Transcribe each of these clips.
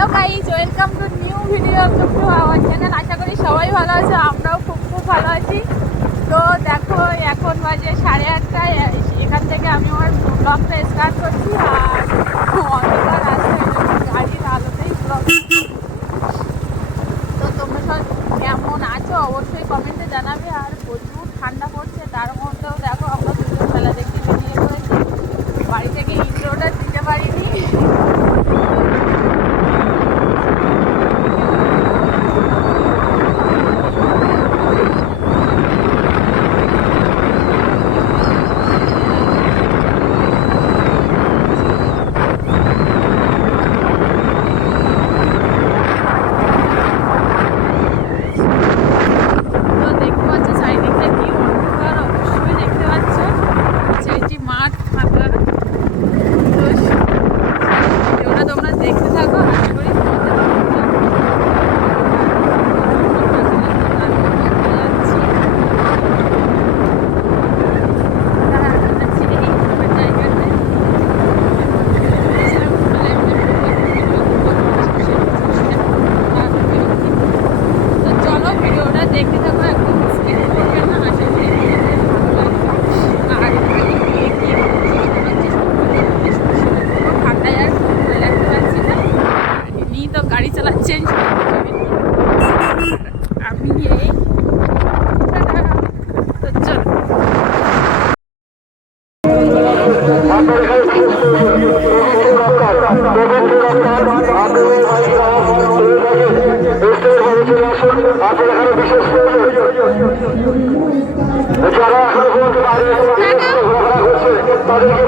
Hello guys, welcome to new video to our channel. আশা করি সবাই ভালো আছে, আমরাও খুব ভালো আছি। তো দেখো এখন বাজে 8:30টায়, এখান থেকে আমি আমার ব্লগটা স্টার্ট করছি। আর অন্ধকার আছে, গাড়ির আলোতেই ব্লগ। তো তোমরা সব কেমন আছো অবশ্যই কমেন্টে জানাবে। আর প্রচুর ঠান্ডা পড়ছে, তার মধ্যেও দেখো আমরা দুজন মেলা দেখতে বেরিয়ে পড়েছি। বাড়ি থেকে ইন্ট্রোটা দিতে পারিনি। গাড়ি চালাচ্ছেন আমি তো চলো। যারা এখন বলতে পারে তাদেরকে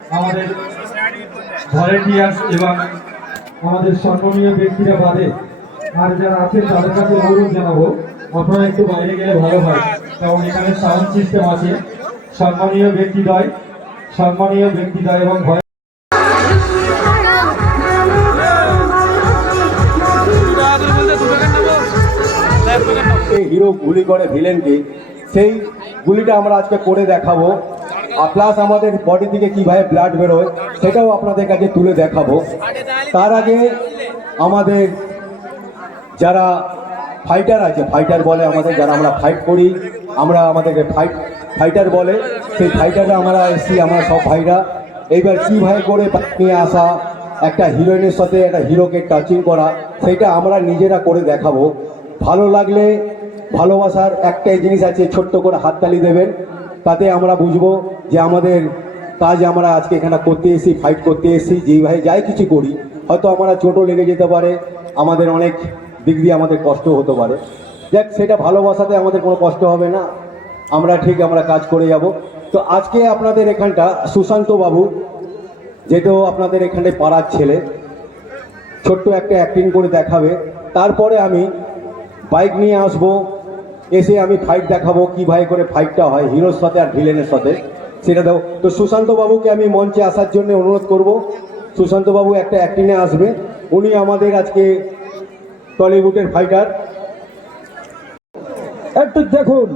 আমাদের ভলেন্টিয়ার্স এবং আমাদের সম্মানীয় ব্যক্তিরা বাদে আর যারা আছেন তাদের কাছে অনুরোধ জানাবো আপনারা একটু বাইরে গেলে ভালো হয়, কারণ এখানে সাউন্ড সিস্টেম আছে। সম্মানীয় ব্যক্তিদ্বয় এবং হিরো গুলি করে ভিলেনকে, সেই গুলিটা আমরা আজকে করে দেখাবো। আর প্লাস আমাদের বডি থেকে কিভাবে ব্লাড বেরোয় সেটাও আপনাদের কাছে তুলে দেখাবো। তার আগে আমাদের যারা ফাইটার আছে, ফাইটার বলে আমাদের, যারা আমরা ফাইট করি, আমাদেরকে ফাইটার বলে, সেই ফাইটাররা আমরা এসছি, আমরা সব ভাইরা। এইবার কীভাবে করে নিয়ে আসা, একটা হিরোইনের সাথে একটা হিরোকে টাচিং করা, সেটা আমরা নিজেরা করে দেখাবো। ভালো লাগলে ভালোবাসার একটাই জিনিস আছে, ছোট্ট করে হাততালি দেবেন, তাতে আমরা বুঝবো যে আমাদের কাজ আমরা আজকে এখানে করতে এসেছি, ফাইট করতে এসেছি। যেইভাবে যাই কিছু করি, হয়তো আমরা চোটও লেগে যেতে পারে, আমাদের অনেক দিক দিয়ে আমাদের কষ্ট হতে পারে। যাক, সেটা ভালোবাসাতে আমাদের কোনো কষ্ট হবে না, আমরা কাজ করে যাব। তো আজকে আপনাদের এখানটা সুশান্ত বাবু, যেটা আপনাদের এখানে পাড়ার ছেলে, ছোট্ট একটা অ্যাক্টিং করে দেখাবে। তারপরে আমি বাইক নিয়ে আসবো, এসে আমি ফাইট দেখাবো, কীভাবে করে ফাইটটা হয় হিরোর সাথে আর ভিলেনের সাথে, সেটা দেবো। তো সুশান্ত বাবুকে আমি মঞ্চে আসার জন্য অনুরোধ করব। সুশান্ত বাবু একটা অ্যাক্টিংয়ে আসবে, উনি আমাদের আজকে টলিউডের ফাইটার। একটু দেখুন,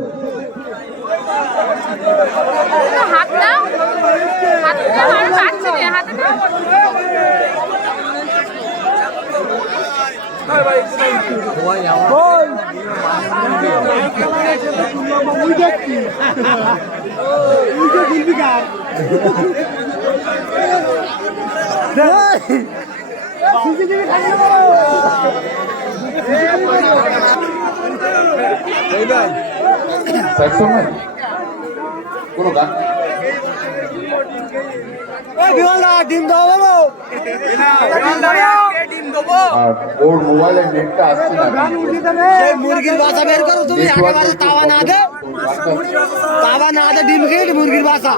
স্যাকসন নাই কোনো গান আর ওর মোবাইলের নেটটা আসছে না মুরগির বাসা বের করো তুমি একেবারে তাওয়া না দে ডিম খেয়ে মুরগির বাসা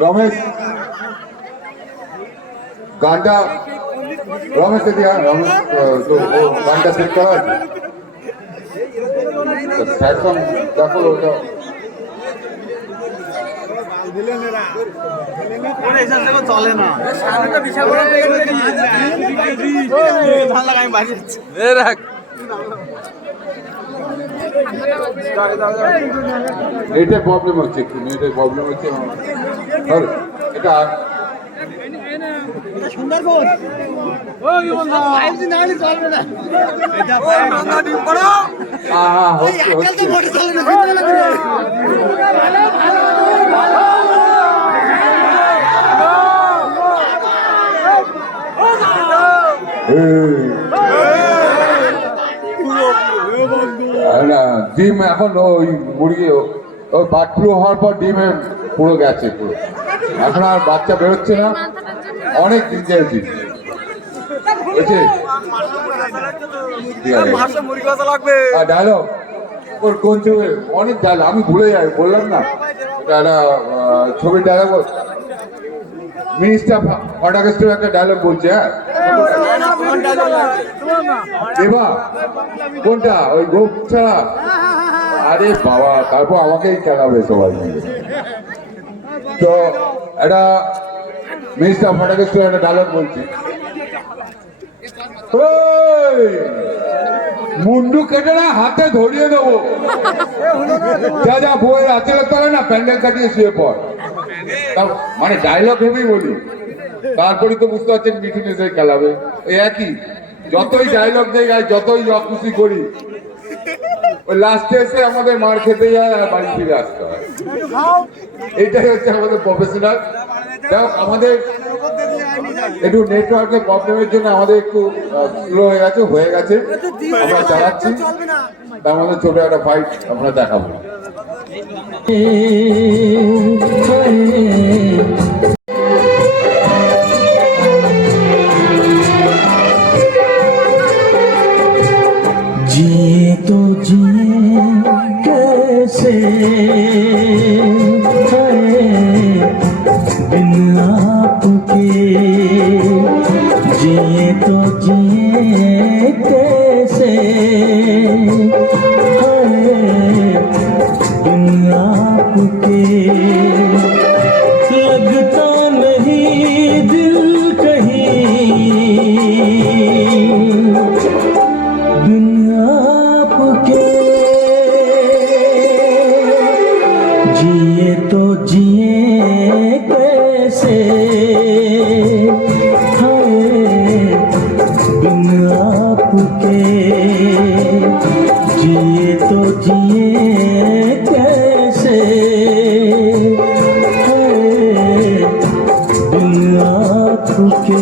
রমেশ গানটা রমেশ দিয়া রমেশ তো ও গানটা সেট করা আছে স্যাকসন দেখো ওটা চলে না নেটের প্রবলেম হচ্ছে একটু নেটের প্রবলেম হচ্ছে আর এটা সুন্দরবন চলবে না হ্যাঁ হচ্ছে হচ্ছে না ডিম এখন ওই মুরগি ওই বার্ড ফ্লু হওয়ার পর ডিমে পুরো গেছে পুরো এখন আর বাচ্চা বেরোচ্ছে না অনেক দিন যাচ্ছি ডায়লগ ওর কোন ছবি অনেক ডায়লগ আমি ভুলে যাই বললাম না এটা একটা ছবির ডায়লগ মিনিস্টার ফটাকেস্টের একটা ডায়লগ বলছে হ্যাঁ দেবা কোনটা ওই গোপ ছাড়া আরে বাবা তারপর আমাকেই খেলাবে সবাই মিলে তো একটা মিনিস্টার ফটাকেস্টের একটা ডায়লগ বলছি মুন্ডু কেটে না হাতে ধরিয়ে দেবো যা যা বইয়ের আচলের তলে না প্যান্ডেল কাটিয়ে শুয়ে পড় মানে ডায়লগ ভেবেই বলি তারপরে তো বুঝতে পারছেন মিঠুন এসে খেলাবে এই একই যতই ডায়লগ দেয় যতই খুশি করি ওই লাস্টে এসে আমাদের মার খেতে যায় আর বাড়ি ফিরে আসতে হয় এইটাই হচ্ছে আমাদের প্রফেশনাল দেখো আমাদের একটু নেটওয়ার্কের প্রবলেমের জন্য আমাদের একটু স্লো হয়ে গেছে আমরা চালাচ্ছি তার মধ্যে ছোট একটা ফাইট আমরা দেখাবো जिए तो जिए कैसे बिन आपके जिए तो जिए कैसे बिन आपके लगता नहीं दिल कहीं आपके जिए तो जिए कैसे बिन आपके जिए तो जिए कैसे बिन आपके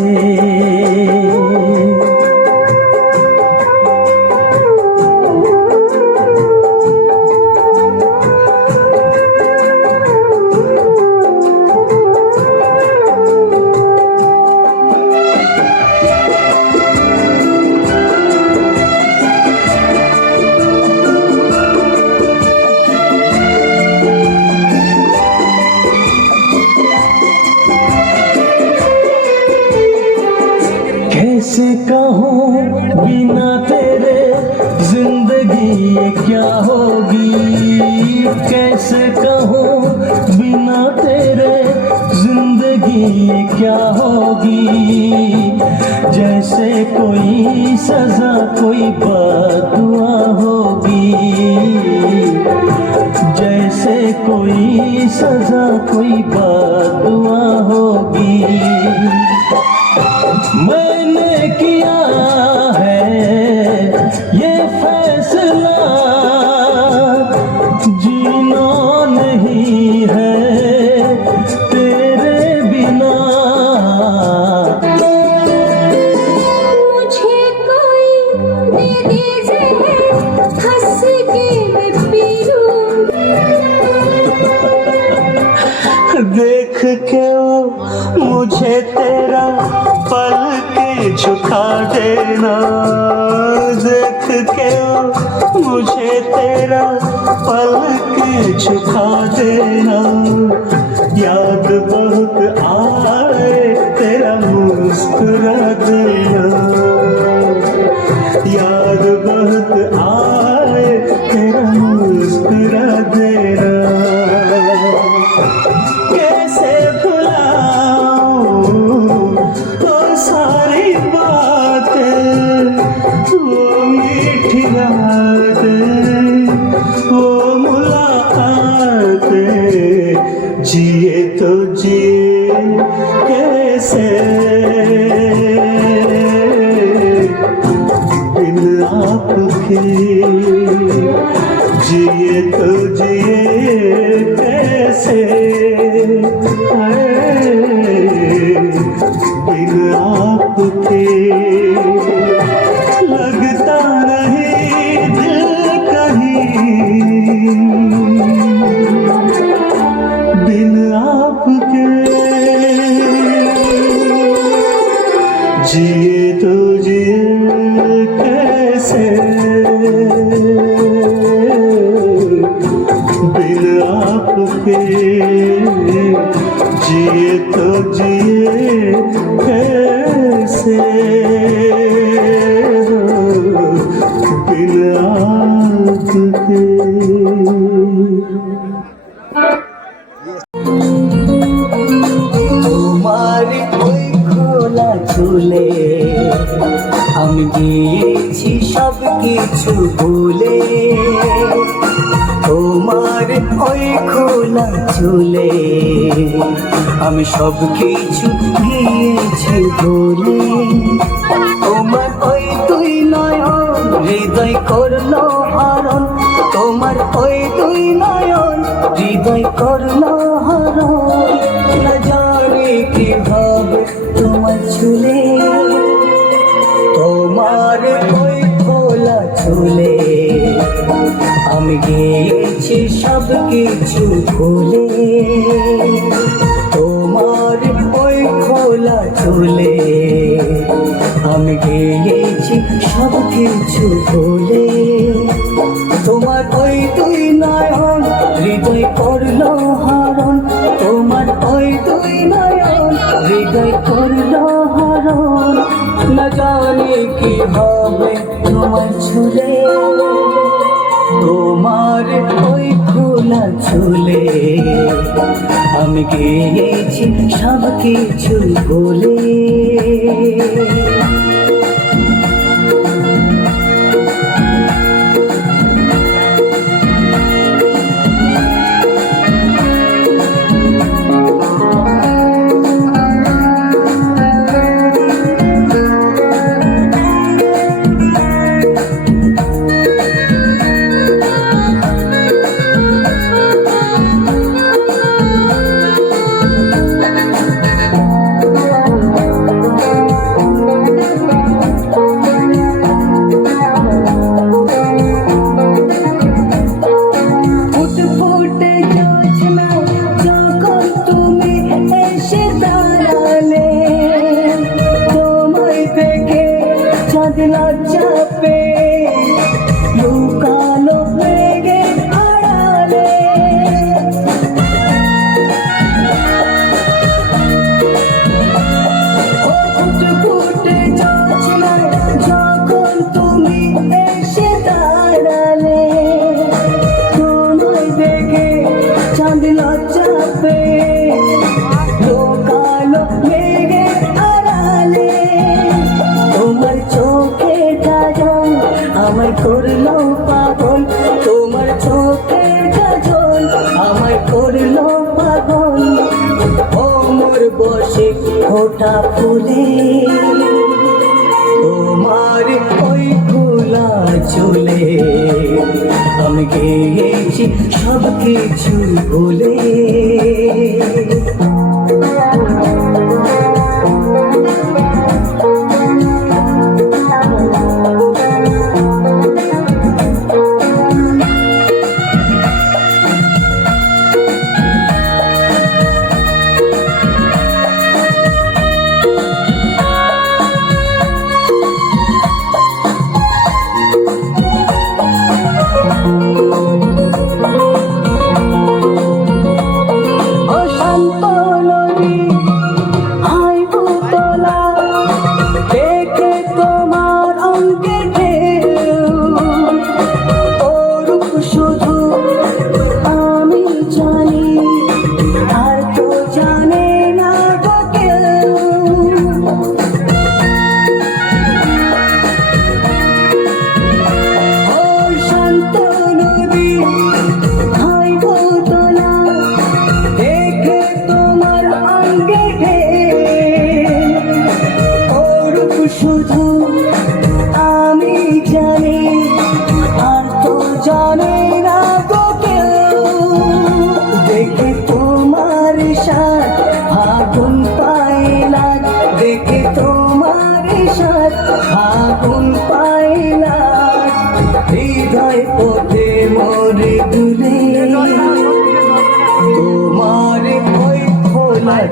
कैसे कहूँ बिना तेरे जिंदगी ये क्या होगी कैसे कहूँ बिना तेरे जिंदगी ये क्या होगी जैसे कोई सजा कोई बददुआ होगी जैसे कोई सजा कोई बददुआ होगी मैंने किया है ये फैसला जीना के मुझे तेरा पलक झुका देना, याद बहुत आए तेरा मुस्कुरा देना, याद बहुत आए तेरा मुस्कुरा देना। कैसे भुलाऊं तो सारी बातें, वो मीठी रातें, वो मुलाकातें, जिए तो जिए कैसे बिन आपके, जिए तो जिए कैसे बिन आपके। लगता नहीं दिल कहीं बिन आपके, जिए तो जिए कैसे बिन आपके, जिए तो जिए कैसे बिन आपके। তোমার ওই খোলা চুলে আমি গিয়েছি সব কিছু ভুলে, তোমার ওই খোলা চুলে আমি সব কিছু গিয়েছি ভুলে। তোমার ওই দুই নয়ন হৃদয় করলো হরণ, তোমার ওই দুই নয়ন হৃদয় করলো হরণ। না জানি কিভাবে তোমার চুলে, তোমার ওই খোলা চুলে আমি গিয়েছি সব কিছু ভুলে। তোমার ওই খোলা চুলে আমি গিয়েছি সব কিছু ভুলে। তোমার ওই দুই নয়ন হৃদয় করলো হরণ, তোমার ওই দুই নয়ন হৃদয় করলো হরণ। না জানি কি হবে তোমার ছুলে, তোমার ওই খোলা চুলে আমি গিয়েছি সব কিছু ভুলে। আমায় করলো পাগল, তোমার চোখের কাজল আমায় করলো পাগল। ও মোর বসে ফোটা ফুলে, তোমার ওই খোলা চুলে আমি গেছি সব কিছু ভুলে।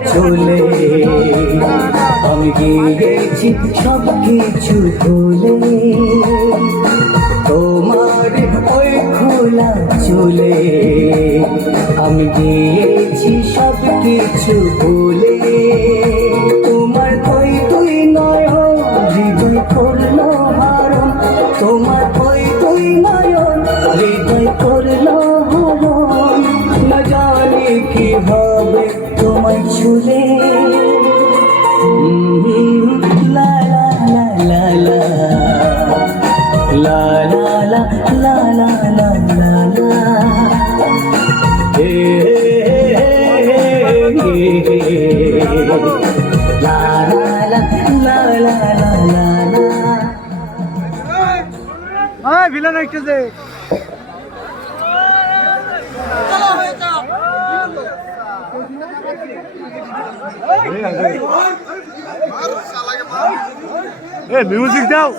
চলে আমি গিয়েছি সব কিছু ভুলে তোমার ওই খোলা চলে আমি গিয়েছি সব কিছু ভুলে তোমার কই তুই নয়ন হৃদয় করলো হারণ তোমার কই তুই নয়ন হৃদয় করলো হারণ না জানি কি হবে তোমায় ছুলে লা লা লা লা লা লা লা লা লা লা হে লা লা লা লা লা লা লা ভিলেন একটু দে মিউজিক দাও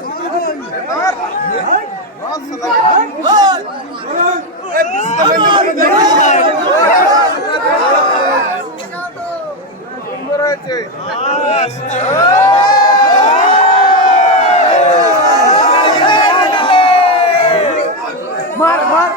মার মার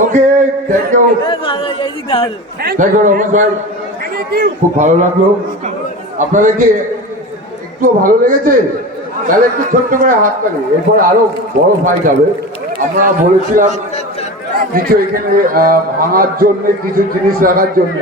ওকে থ্যাংক ইউ রমেশ ভাই খুব ভালো লাগলো আপনাদেরকে একটু ভালো লেগেছে তাহলে একটু ছোট্ট করে হাত তালি এরপরে আরো বড় ফাইট হবে আমরা বলেছিলাম কিছু এখানে ভাঙার জন্য কিছু জিনিস রাখার জন্য